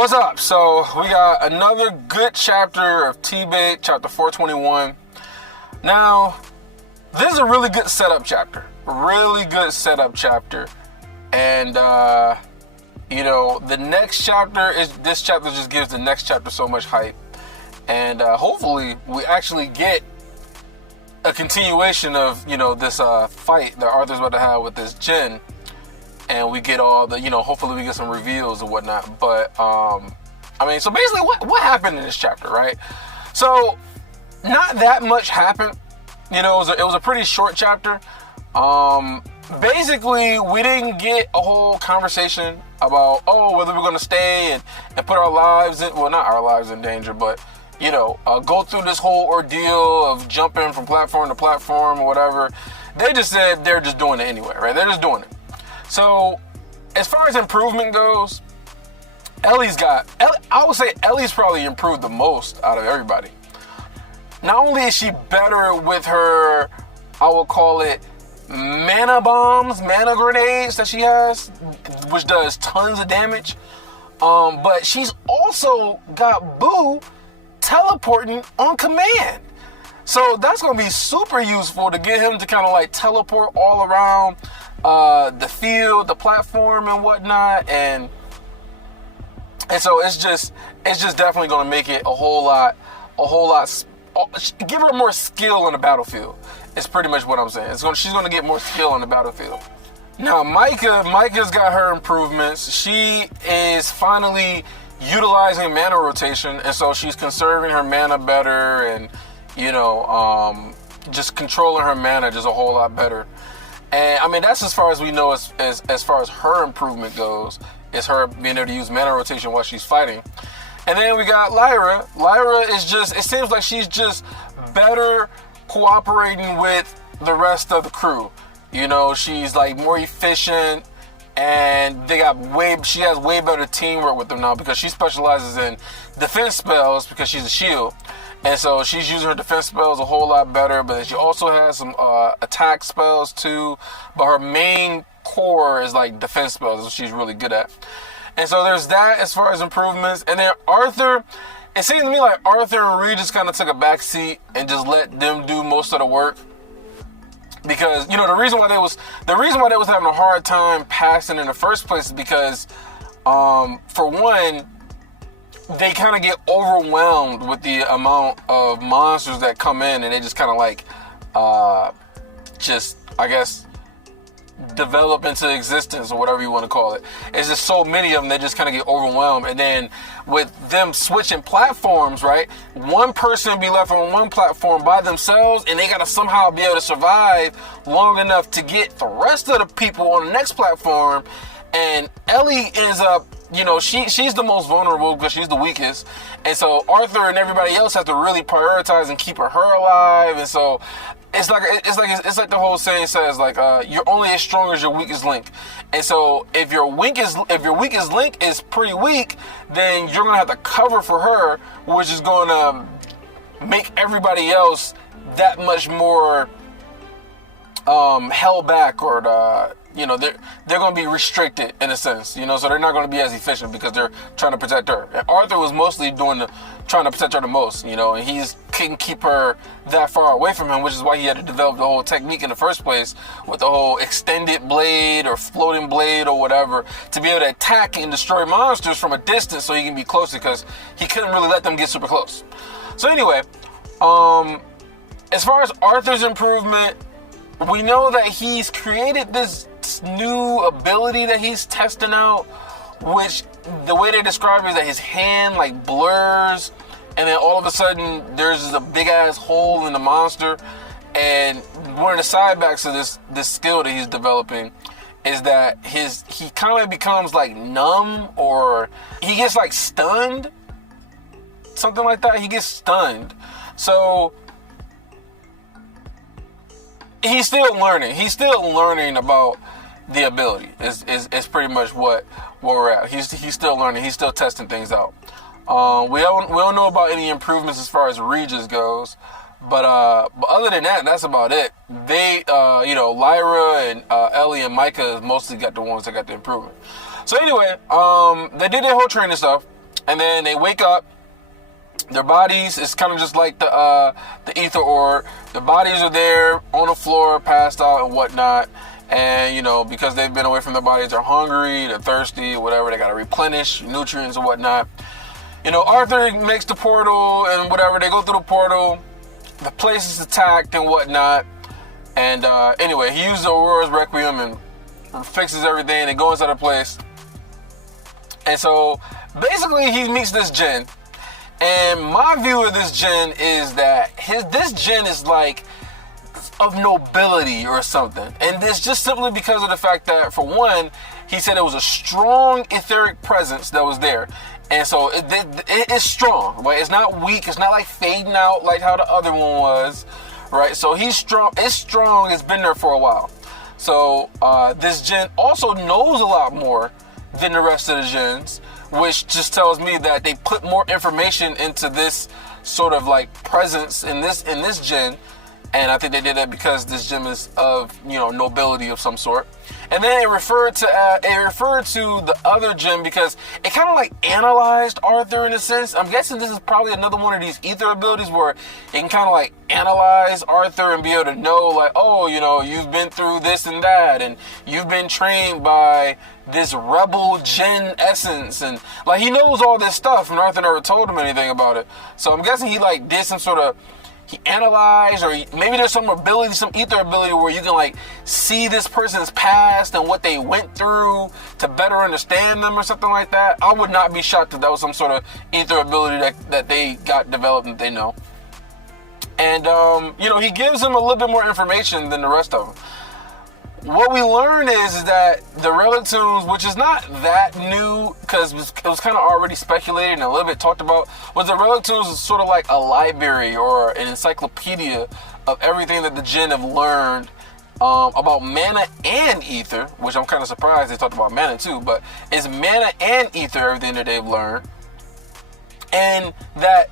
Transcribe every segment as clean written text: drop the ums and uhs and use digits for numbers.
What's up? So we got another good chapter of T-Bait, chapter 421. Now, this is a really good setup chapter. Really good setup chapter. And, the next chapter this chapter just gives the next chapter so much hype. And hopefully we actually get a continuation of, this fight that Arthur's about to have with this Jin. And we get all the, hopefully we get some reveals and whatnot. But, so basically what happened in this chapter, right? So, not that much happened. It was a pretty short chapter. Basically, we didn't get a whole conversation about, whether we're going to stay and put our lives in, well, not our lives in danger, but, go through this whole ordeal of jumping from platform to platform or whatever. They just said they're just doing it anyway, right? They're just doing it. So, as far as improvement goes, I would say Ellie's probably improved the most out of everybody. Not only is she better with her, I will call it, mana bombs, mana grenades that she has, which does tons of damage, but she's also got Boo teleporting on command. So that's going to be super useful to get him to kind of like teleport all around the field, the platform and whatnot, and so it's just definitely going to make it a whole lot, give her more skill on the battlefield. It's pretty much what I'm saying. She's going to get more skill on the battlefield. Now, Micah's got her improvements. She is finally utilizing mana rotation, and so she's conserving her mana better, and just controlling her mana just a whole lot better. And that's as far as we know as far as her improvement goes, is her being able to use mana rotation while she's fighting. And then we got Lyra. Lyra is it seems like she's just better cooperating with the rest of the crew. She's like more efficient, and she has way better teamwork with them now because she specializes in defense spells because she's a shield. And so she's using her defense spells a whole lot better, but she also has some attack spells too. But her main core is like defense spells, which she's really good at. And so there's that as far as improvements. And then Arthur, it seems to me like Arthur and Reed just kind of took a back seat and just let them do most of the work. Because, the reason why they was having a hard time passing in the first place is because, for one, they kind of get overwhelmed with the amount of monsters that come in, and they just kind of like, develop into existence or whatever you want to call it. It's just so many of them, they just kind of get overwhelmed. And then with them switching platforms, right? One person be left on one platform by themselves, and they got to somehow be able to survive long enough to get the rest of the people on the next platform. And Ellie ends up, she's the most vulnerable because she's the weakest. And so Arthur and everybody else have to really prioritize and keep her alive. And so it's like the whole saying says, like, you're only as strong as your weakest link. And so if your weakest link is pretty weak, then you're gonna have to cover for her, which is gonna make everybody else that much more held back, or they're going to be restricted in a sense, so they're not going to be as efficient because they're trying to protect her. And Arthur was mostly trying to protect her the most, and he couldn't keep her that far away from him, which is why he had to develop the whole technique in the first place with the whole extended blade or floating blade or whatever, to be able to attack and destroy monsters from a distance so he can be closer, because he couldn't really let them get super close. So anyway, as far as Arthur's improvement, we know that he's created this new ability that he's testing out, which the way they describe it is that his hand like blurs, and then all of a sudden there's a big ass hole in the monster. And one of the side backs of this skill that he's developing is that he kind of becomes like numb, or he gets like stunned, something like that. He gets stunned. So he's still learning about the ability. Is pretty much what we're at. He's still learning. He's still testing things out. We don't know about any improvements as far as Regis goes, but other than that, that's about it. They, Lyra and Ellie and Micah mostly got the ones that got the improvement. So anyway, they did their whole training stuff. And then they wake up. Their bodies, it's kind of just like the ether orb. The bodies are there on the floor, passed out and whatnot. And, you know, because they've been away from their bodies, they're hungry, they're thirsty, or whatever. They got to replenish nutrients and whatnot. You know, Arthur makes the portal and whatever. They go through the portal. The place is attacked and whatnot. And anyway, he uses Aurora's Requiem and fixes everything. They go inside the place. And so, basically, he meets this djinn. And my view of this djinn is that this djinn is like of nobility or something. And this just simply because of the fact that, for one, he said it was a strong etheric presence that was there. And so it is strong, right? It's not weak. It's not like fading out like how the other one was, right? So he's strong. It's strong. It's been there for a while. So this djinn also knows a lot more than the rest of the djinns, which just tells me that they put more information into this sort of like presence in this djinn, and I think they did that because this djinn is of, you know, nobility of some sort. And then it referred to the other djinn because it kind of like analyzed Arthur in a sense. I'm guessing this is probably another one of these ether abilities where it can kind of like analyze Arthur and be able to know like, oh, you know, you've been through this and that, and you've been trained by this rebel djinn essence, and like he knows all this stuff, and Arthur never told him anything about it. So I'm guessing he like did some sort of, he analyzed, or maybe there's some ability, some ether ability where you can like see this person's past and what they went through to better understand them or something like that. I would not be shocked if that was some sort of ether ability that they got developed and they know. And you know, he gives them a little bit more information than the rest of them. What we learn is that the Relic Tombs, which is not that new because it was kind of already speculated and a little bit talked about, was the Relic Tombs is sort of like a library or an encyclopedia of everything that the djinn have learned about mana and ether, which I'm kind of surprised they talked about mana too, but it's mana and ether, everything that they've learned. And that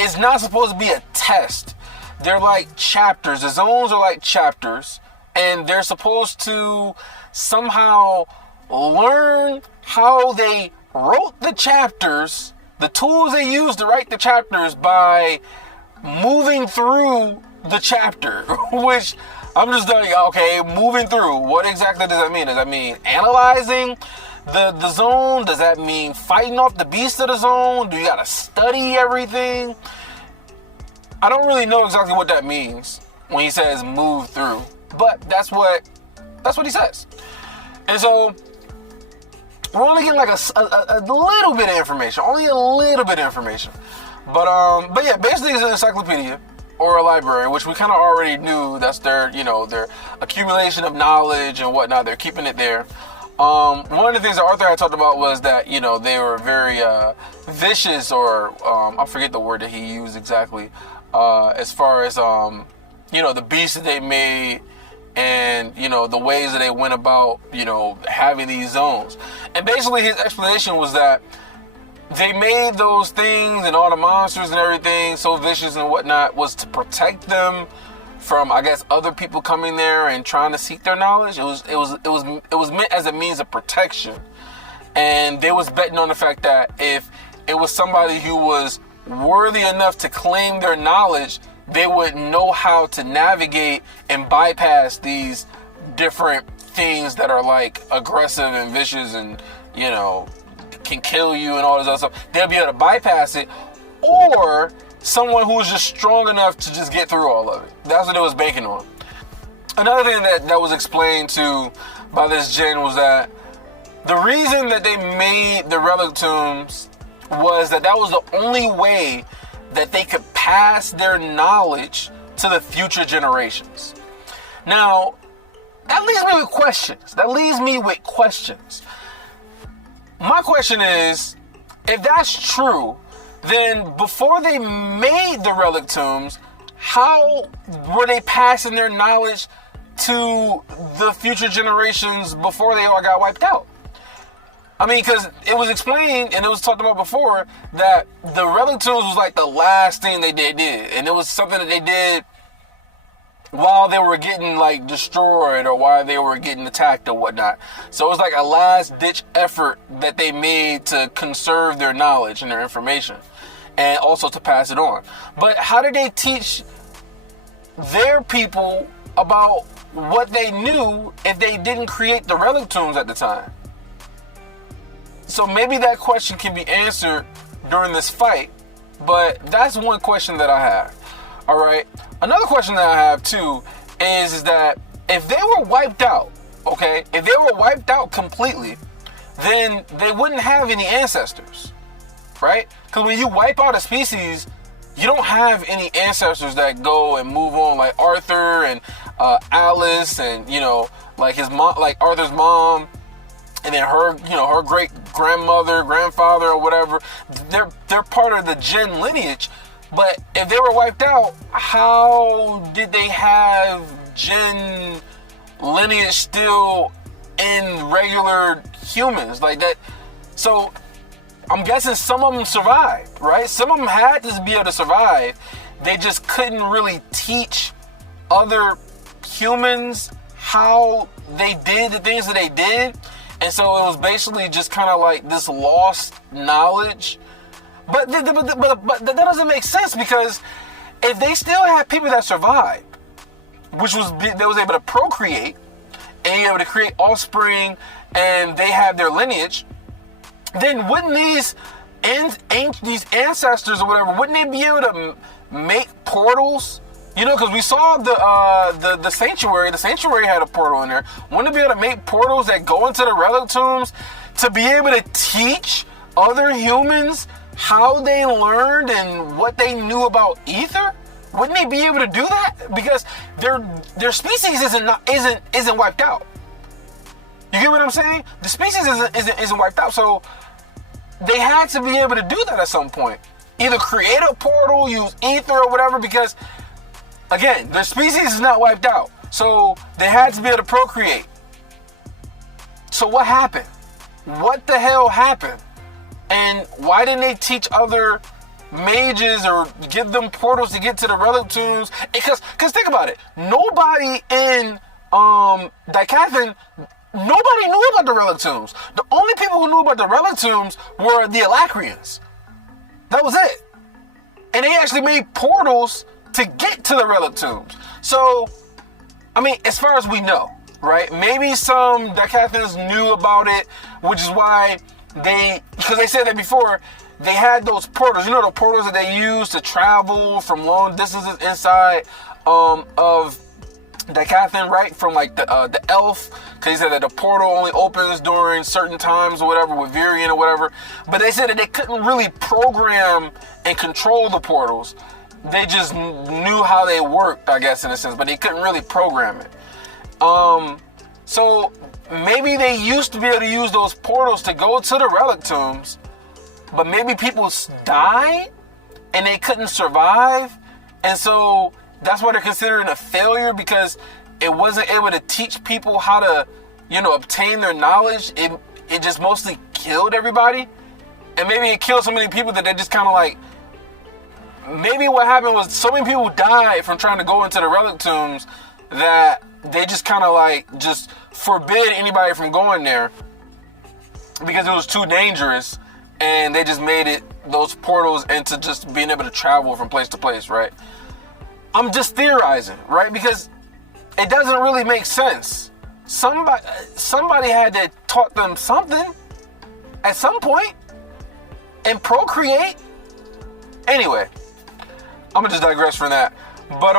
is not supposed to be a test. They're like chapters. The zones are like chapters. And they're supposed to somehow learn how they wrote the chapters, the tools they used to write the chapters by moving through the chapter, which I'm just like, okay, moving through. What exactly does that mean? Does that mean analyzing the zone? Does that mean fighting off the beast of the zone? Do you got to study everything? I don't really know exactly what that means when he says move through. But that's what he says. And so we're only getting like a little bit of information. Only a little bit of information. But yeah, basically it's an encyclopedia or a library, which we kind of already knew. That's their, you know, their accumulation of knowledge and whatnot. They're keeping it there. One of the things that Arthur had talked about was that, you know, they were very vicious, or I forget the word that he used exactly, as far as you know, the beasts that they made, and, you know, the ways that they went about, you know, having these zones. And basically his explanation was that they made those things and all the monsters and everything so vicious and whatnot was to protect them from, I guess, other people coming there and trying to seek their knowledge. It was meant as a means of protection. And they was betting on the fact that if it was somebody who was worthy enough to claim their knowledge, they would know how to navigate and bypass these different things that are like aggressive and vicious and, you know, can kill you and all this other stuff. They'll be able to bypass it, or someone who is just strong enough to just get through all of it. That's what it was banking on. Another thing that was explained to by this djinn was that the reason that they made the Relic Tombs was that was the only way that they could pass their knowledge to the future generations. Now, that leaves me with questions. My question is, if that's true, then before they made the Relic Tombs, how were they passing their knowledge to the future generations before they all got wiped out? I mean, because it was explained and it was talked about before that the Relic Tombs was like the last thing they did. And it was something that they did while they were getting like destroyed or while they were getting attacked or whatnot. So it was like a last ditch effort that they made to conserve their knowledge and their information and also to pass it on. But how did they teach their people about what they knew if they didn't create the relic tombs at the time? So maybe that question can be answered during this fight, but that's one question that I have. All right. Another question that I have too is that if they were wiped out, okay, if they were wiped out completely, then they wouldn't have any ancestors, right? Because when you wipe out a species, you don't have any ancestors that go and move on, like Arthur and Alice, and like his mom, like Arthur's mom, and then her, her great grandmother, grandfather, or whatever. They're part of the Jinn lineage. But if they were wiped out, how did they have Jinn lineage still in regular humans like that? So I'm guessing some of them survived, right? Some of them had to be able to survive. They just couldn't really teach other humans how they did the things that they did. And so it was basically just kind of like this lost knowledge. But that doesn't make sense, because if they still had people that survived, they was able to procreate and able to create offspring, and they have their lineage, then wouldn't these ancestors or whatever, wouldn't they be able to make portals? Because we saw the sanctuary. The sanctuary had a portal in there. Wouldn't they be able to make portals that go into the relic tombs to be able to teach other humans how they learned and what they knew about ether? Wouldn't they be able to do that? Because their species isn't wiped out. You get what I'm saying? The species isn't wiped out, so they had to be able to do that at some point. Either create a portal, use ether or whatever, because again, their species is not wiped out. So they had to be able to procreate. So what happened? What the hell happened? And why didn't they teach other mages or give them portals to get to the relic tombs? Because think about it. Nobody in Daikathan, nobody knew about the relic tombs. The only people who knew about the relic tombs were the Alacrians. That was it. And they actually made portals to get to the relic tombs. So, I mean, as far as we know, right? Maybe some Daikathans knew about it, which is why because they said that before, they had those portals. The portals that they use to travel from long distances inside of Daikathan, right? From like the elf, because he said that the portal only opens during certain times or whatever with Virion or whatever. But they said that they couldn't really program and control the portals. They just knew how they worked, I guess, in a sense, but they couldn't really program it. So maybe they used to be able to use those portals to go to the relic tombs, but maybe people died and they couldn't survive. And so that's why they're considering a failure, because it wasn't able to teach people how to, obtain their knowledge. It just mostly killed everybody. And maybe it killed so many people that they just kind of like, maybe what happened was so many people died from trying to go into the relic tombs that they just kind of like just forbid anybody from going there because it was too dangerous, and they just made those portals into just being able to travel from place to place, right? I'm just theorizing, right? Because it doesn't really make sense. Somebody had to taught them something at some point and procreate. Anyway, I'm gonna just digress from that. But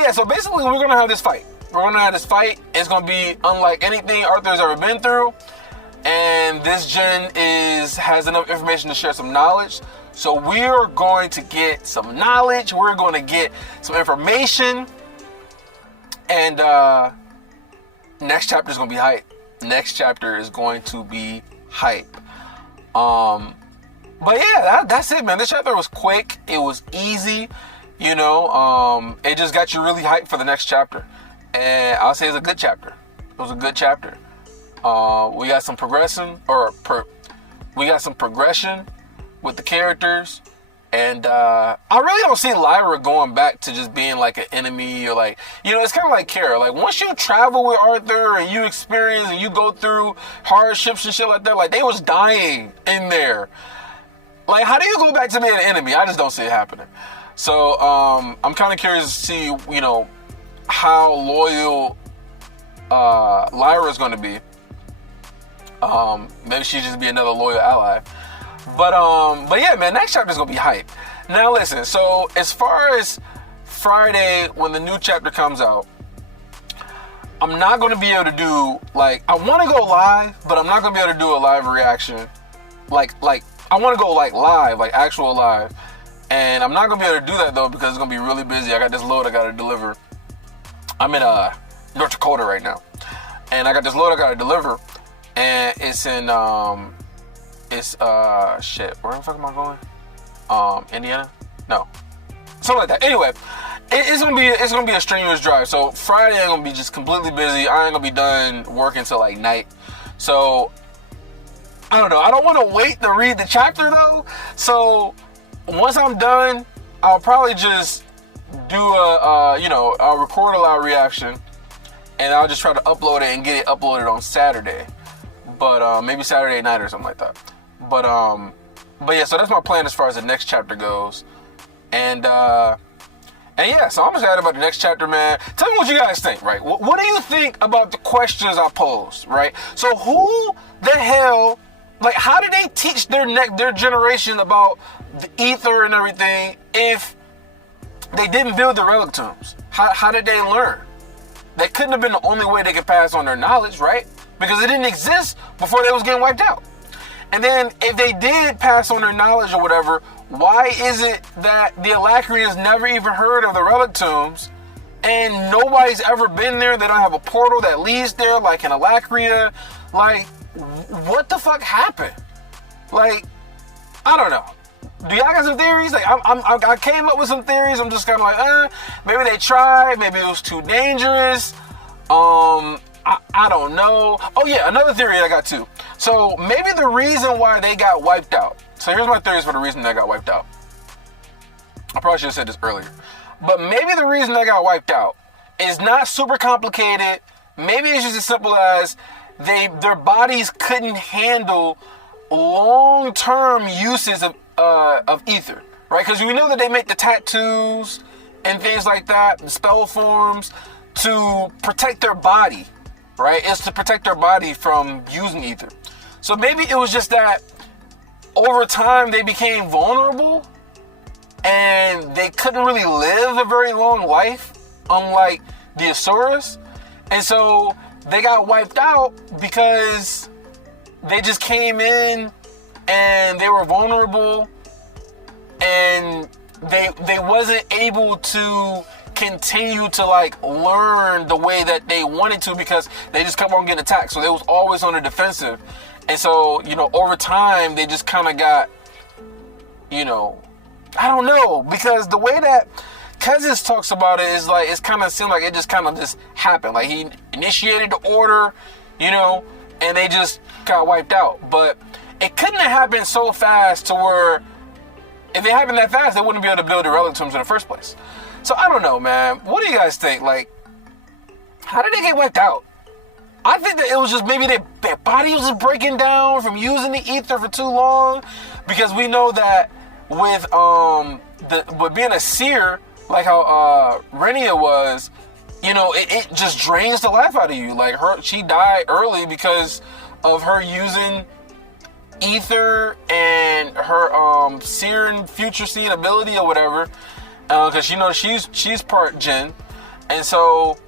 yeah, so basically we're gonna have this fight. It's gonna be unlike anything Arthur's ever been through. And this gen has enough information to share some knowledge. So we're going to get some knowledge. We're going to get some information. And next chapter is going to be hype. But yeah, that's it, man. This chapter was quick. It was easy. It just got you really hyped for the next chapter. And I'll say it's a good chapter. It was a good chapter. We got some progression with the characters, And I really don't see Lyra going back to just being like an enemy or like, you know, it's kind of like Kara. Like once you travel with Arthur and you experience and you go through hardships and shit like that, like they was dying in there. Like how do you go back to being an enemy? I just don't see it happening. So I'm kind of curious to see, you know, how loyal Lyra is going to be. Maybe she'll just be another loyal ally. But yeah, man, next chapter is gonna be hype. Now listen, so as far as Friday when the new chapter comes out, I'm not gonna be able to do like I want to go live, but I'm not gonna be able to do a live reaction. Like I want to go like live, like actual live, and I'm not gonna be able to do that though because it's gonna be really busy. I got this load I gotta deliver. I'm in North Dakota right now, and I got this load I gotta deliver, and it's in shit, where the fuck am I going? Indiana? No. Something like that. Anyway, it's gonna be a strenuous drive. So Friday I'm gonna be just completely busy. I ain't gonna be done working till like night. So I don't know. I don't wanna wait to read the chapter though. So once I'm done, I'll probably just do a record a live reaction, and I'll just try to upload it and get it uploaded on Saturday. But maybe Saturday night or something like that. But yeah, so that's my plan as far as the next chapter goes. And yeah, so I'm excited about the next chapter, man. Tell me what you guys think, right? What do you think about the questions I posed, right? So who the hell, like, how did they teach their generation about the ether and everything if they didn't build the relic tombs? How did they learn? That couldn't have been the only way they could pass on their knowledge, right? Because it didn't exist before they was getting wiped out. And then if they did pass on their knowledge or whatever, why is it that the Alacrians never even heard of the relic tombs and nobody's ever been there? They don't have a portal that leads there like an Alacria. Like, what the fuck happened? Like, I don't know. Do y'all got some theories? Like, I came up with some theories. I'm just kind of like, maybe they tried. Maybe it was too dangerous. I don't know. Oh yeah, another theory I got too. So maybe the reason why they got wiped out. So here's my theories for the reason they got wiped out. I probably should have said this earlier. But maybe the reason they got wiped out is not super complicated. Maybe it's just as simple as their bodies couldn't handle long-term uses of ether, right? Because we know that they make the tattoos and things like that, the spell forms to protect their body, right? It's to protect their body from using ether. So maybe it was just that over time they became vulnerable and they couldn't really live a very long life, unlike the Asuras. And so they got wiped out because they just came in and they were vulnerable and they wasn't able to continue to like learn the way that they wanted to because they just kept on getting attacked. So they was always on the defensive. And so, you know, over time they just kind of got, you know, I don't know, because the way that Kezis talks about it is like, it's kind of seemed like it just kind of just happened. Like he initiated the order, you know, and they just got wiped out. But it couldn't have happened so fast to where if it happened that fast, they wouldn't be able to build the relic tombs in the first place. So I don't know, man. What do you guys think? Like, how did they get wiped out? I think that it was just maybe their body was just breaking down from using the ether for too long, because we know that with being a seer, like how Renia was, you know, it just drains the life out of you. Like she died early because of her using ether and her searing future seeing ability or whatever. Because you know she's part Jinn, and so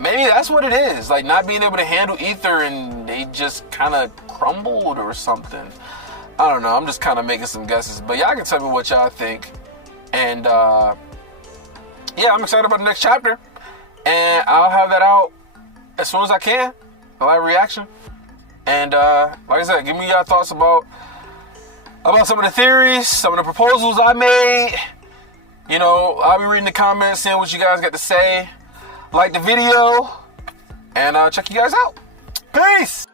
maybe that's what it is. Like not being able to handle ether, and they just kind of crumbled or something. I don't know. I'm just kind of making some guesses, but y'all can tell me what y'all think. And yeah, I'm excited about the next chapter, and I'll have that out as soon as I can. A live reaction, and like I said, give me your thoughts about some of the theories, some of the proposals I made. You know, I'll be reading the comments, seeing what you guys got to say. Like the video, and check you guys out. Peace!